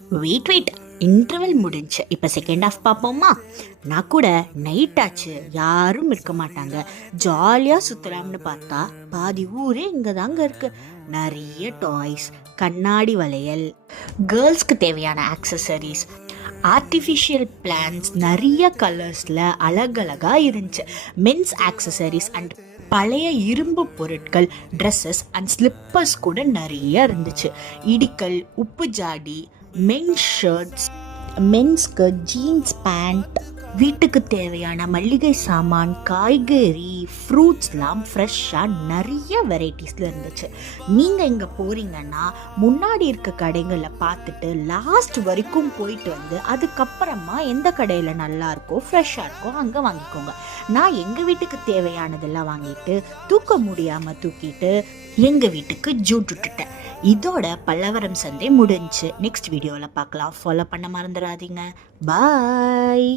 Wait interval முடிஞ்சு இப்போ second half பார்ப்போமா? நான் கூட நைட் ஆச்சு, யாரும் இருக்க மாட்டாங்க, ஜாலியாக சுற்றலாம்னு பார்த்தா பாதி ஊரே இங்கே தாங்க இருக்கு. நிறைய டாய்ஸ், கண்ணாடி வளையல், கேர்ள்ஸ்க்கு தேவையான ஆக்சசரிஸ், ஆர்டிஃபிஷியல் பிளான்ஸ், நிறைய கலர்ஸில் அழகழகாக இருந்துச்சு. மென்ஸ் ஆக்சசரிஸ் அண்ட் பழைய இரும்பு பொருட்கள், ட்ரெஸ்ஸஸ் அண்ட் ஸ்லிப்பர்ஸ் கூட நிறைய இருந்துச்சு. இடிக்கல், உப்பு ஜாடி, மென்ஸ் ஷர்ட்ஸ், மென்ஸ்க்கு ஜீன்ஸ் பேண்ட், வீட்டுக்கு தேவையான மல்லிகை சாமான், காய்கறி, ஃப்ரூட்ஸ்லாம் ஃப்ரெஷ்ஷாக நிறைய வெரைட்டிஸில் இருந்துச்சு. நீங்கள் இங்கே போகிறீங்கன்னா முன்னாடி இருக்க கடைகளில் பார்த்துட்டு லாஸ்ட் வரைக்கும் போயிட்டு வந்து அதுக்கப்புறமா எந்த கடையில் நல்லா இருக்கோ ஃப்ரெஷ்ஷாக இருக்கோ அங்கே வாங்கிக்கோங்க. நான் எங்கள் வீட்டுக்கு தேவையானதெல்லாம் வாங்கிட்டு தூக்க முடியாமல் தூக்கிட்டு எங்கள் வீட்டுக்கு ஜூட் விட்டுட்டேன். இதோட பல்லவரம் சந்தை முடிஞ்சு. நெக்ஸ்ட் வீடியோவில் பார்க்கலாம். ஃபாலோ பண்ண மறந்துடாதீங்க. பாய்.